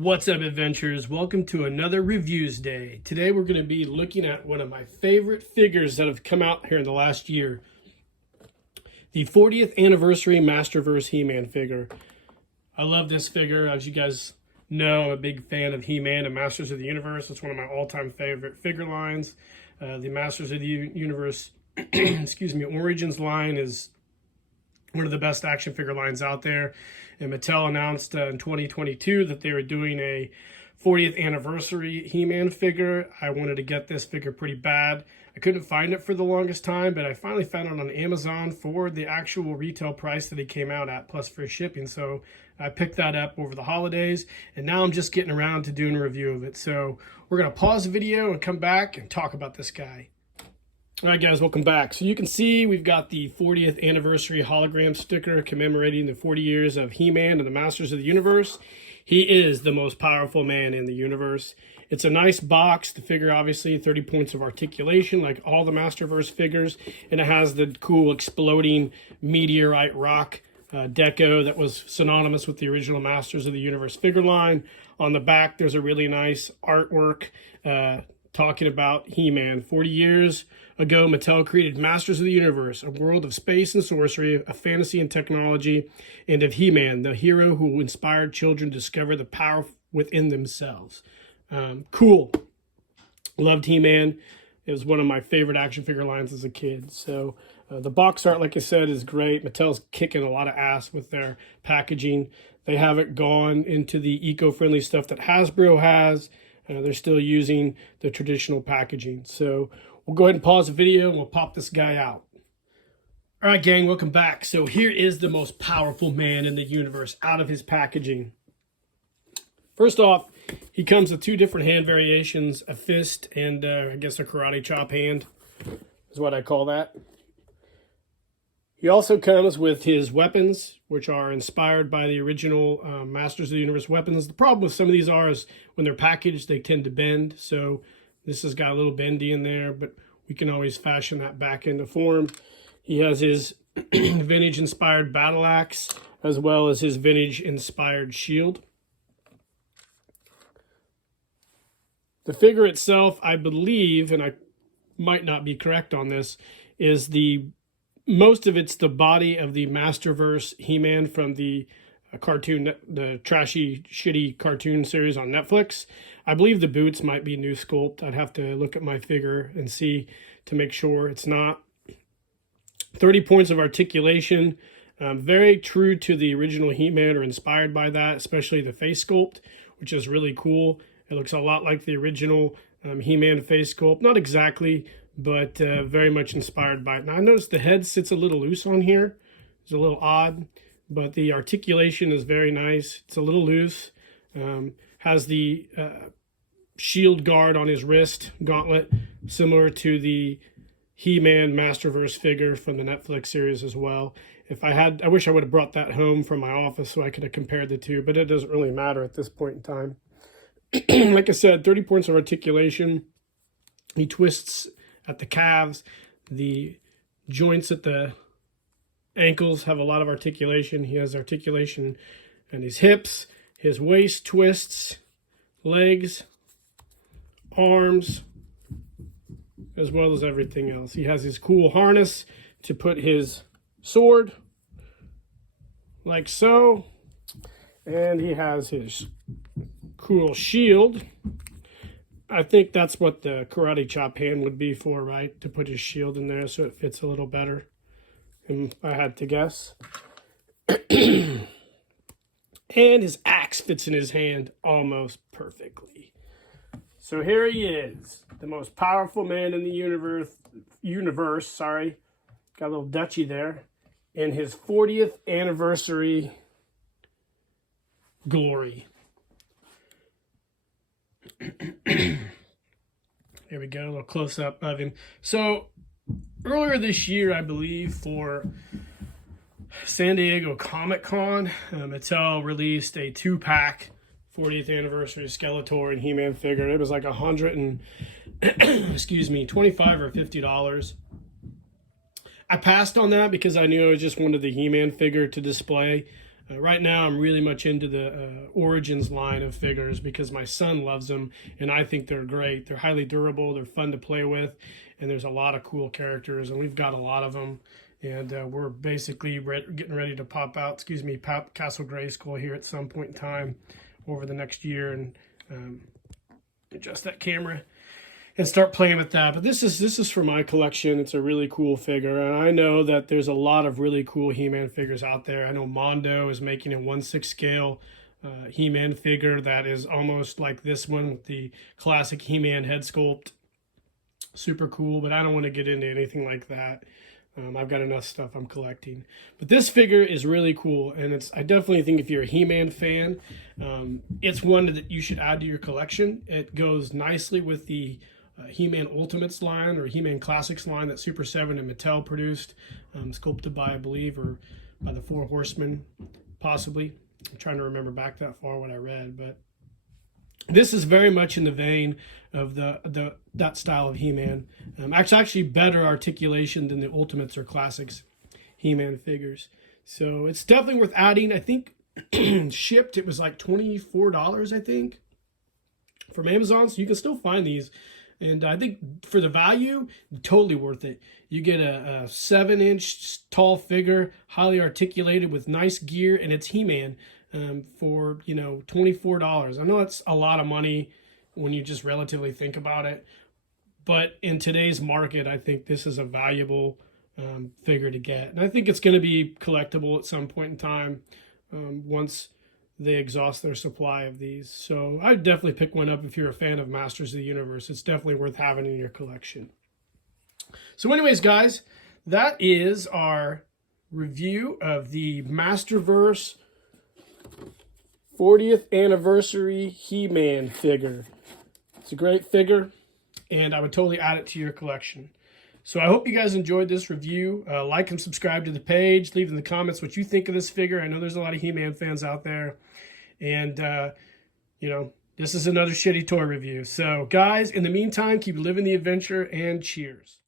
What's up, adventurers? Welcome to another Reviews Day. Today we're going to be looking at one of my favorite figures that have come out here in the last year. The 40th anniversary Masterverse He-Man figure. I love this figure. As you guys know, I'm a big fan of He-Man and Masters of the Universe. It's one of my all-time favorite figure lines. The Masters of the Universe, Origins line is one of the best action figure lines out there. And Mattel announced in 2022 that they were doing a 40th anniversary He-Man figure. I wanted to get this figure pretty bad. I couldn't find it for the longest time, but I finally found it on Amazon for the actual retail price that it came out at, plus free shipping. So I picked that up over the holidays, and now I'm just getting around to doing a review of it. So we're going to pause the video and come back and talk about this guy. All right, guys, welcome back. So you can see we've got the 40th anniversary hologram sticker commemorating the 40 years of He-Man and the Masters of the Universe. He is the most powerful man in the universe. It's a nice box. The figure, obviously, 30 points of articulation, like all the Masterverse figures. And it has the cool exploding meteorite rock deco that was synonymous with the original Masters of the Universe figure line. On the back, there's a really nice artwork talking about He-Man. 40 years ago, Mattel created Masters of the Universe, a world of space and sorcery, of fantasy and technology, and of He-Man, the hero who inspired children to discover the power within themselves. Cool. Loved He-Man. It was one of my favorite action figure lines as a kid. So the box art, like I said, is great. Mattel's kicking a lot of ass with their packaging. They haven't gone into the eco-friendly stuff that Hasbro has. They're still using the traditional packaging. So we'll go ahead and pause the video and we'll pop this guy out. All right, gang, welcome back. So here is the most powerful man in the universe out of his packaging. First off, he comes with two different hand variations, a fist and I guess a karate chop hand is what I call that. He also comes with his weapons, which are inspired by the original Masters of the Universe weapons. The problem with some of these is when they're packaged, they tend to bend. So this has got a little bendy in there, but we can always fashion that back into form. He has his vintage-inspired battle axe, as well as his vintage-inspired shield. The figure itself, I believe, and I might not be correct on this, is most of it's the body of the Masterverse He-Man from the cartoon, the trashy, shitty cartoon series on Netflix. I believe the boots might be new sculpt. I'd have to look at my figure and see to make sure it's not. 30 points of articulation. Very true to the original He-Man, or inspired by that, especially the face sculpt, which is really cool. It looks a lot like the original He-Man face sculpt. Not exactly, but very much inspired by it. Now, I noticed the head sits a little loose on here. It's a little odd, but the articulation is very nice. It's a little loose. Has the shield guard on his wrist, gauntlet, similar to the He-Man Masterverse figure from the Netflix series as well. I wish I would have brought that home from my office so I could have compared the two, but it doesn't really matter at this point in time. Like I said, 30 points of articulation. He twists at the calves. The joints at the ankles have a lot of articulation. He has articulation in his hips. His waist twists, legs, arms, as well as everything else. He has his cool harness to put his sword, like so. And he has his cool shield. I think that's what the karate chop hand would be for, right? To put his shield in there so it fits a little better, if I had to guess. And his axe fits in his hand almost perfectly. So here he is, the most powerful man in the universe. Got a little Dutchie there. In his 40th anniversary glory. There we go, a little close-up of him. So earlier this year, I believe, for San Diego Comic-Con, Mattel released a 2-pack 40th anniversary Skeletor and He-Man figure. It was like $25 or $50. I passed on that because I knew I just wanted the He-Man figure to display. Right now, I'm really much into the Origins line of figures because my son loves them, and I think they're great. They're highly durable, they're fun to play with, and there's a lot of cool characters, and we've got a lot of them. And we're basically getting ready to pop Castle Grayskull here at some point in time over the next year, and adjust that camera and start playing with that. But this is for my collection. It's a really cool figure, and I know that there's a lot of really cool He-Man figures out there. I know Mondo is making a 1/6 scale He-Man figure that is almost like this one with the classic He-Man head sculpt. Super cool, but I don't want to get into anything like that. I've got enough stuff I'm collecting. But this figure is really cool, and I definitely think if you're a He-Man fan, it's one that you should add to your collection. It goes nicely with the He-Man Ultimates line or He-Man Classics line that Super 7 and Mattel produced, sculpted by, I believe, or by the Four Horsemen, possibly. I'm trying to remember back that far what I read, but this is very much in the vein of that style of He-Man. Actually better articulation than the Ultimates or Classics He-Man figures. So it's definitely worth adding. I think shipped, it was like $24, I think, from Amazon. So you can still find these. And I think for the value, totally worth it. You get a 7-inch tall figure, highly articulated with nice gear, and it's He-Man for, $24. I know it's a lot of money when you just relatively think about it. But in today's market, I think this is a valuable figure to get. And I think it's going to be collectible at some point in time once they exhaust their supply of these. So I'd definitely pick one up if you're a fan of Masters of the Universe. It's definitely worth having in your collection. So anyways, guys, that is our review of the Masterverse 40th anniversary He-Man figure. It's a great figure, and I would totally add it to your collection. So I hope you guys enjoyed this review. Like and subscribe to the page. Leave in the comments what you think of this figure. I know there's a lot of He-Man fans out there. And, this is another shitty toy review. So, guys, in the meantime, keep living the adventure and cheers.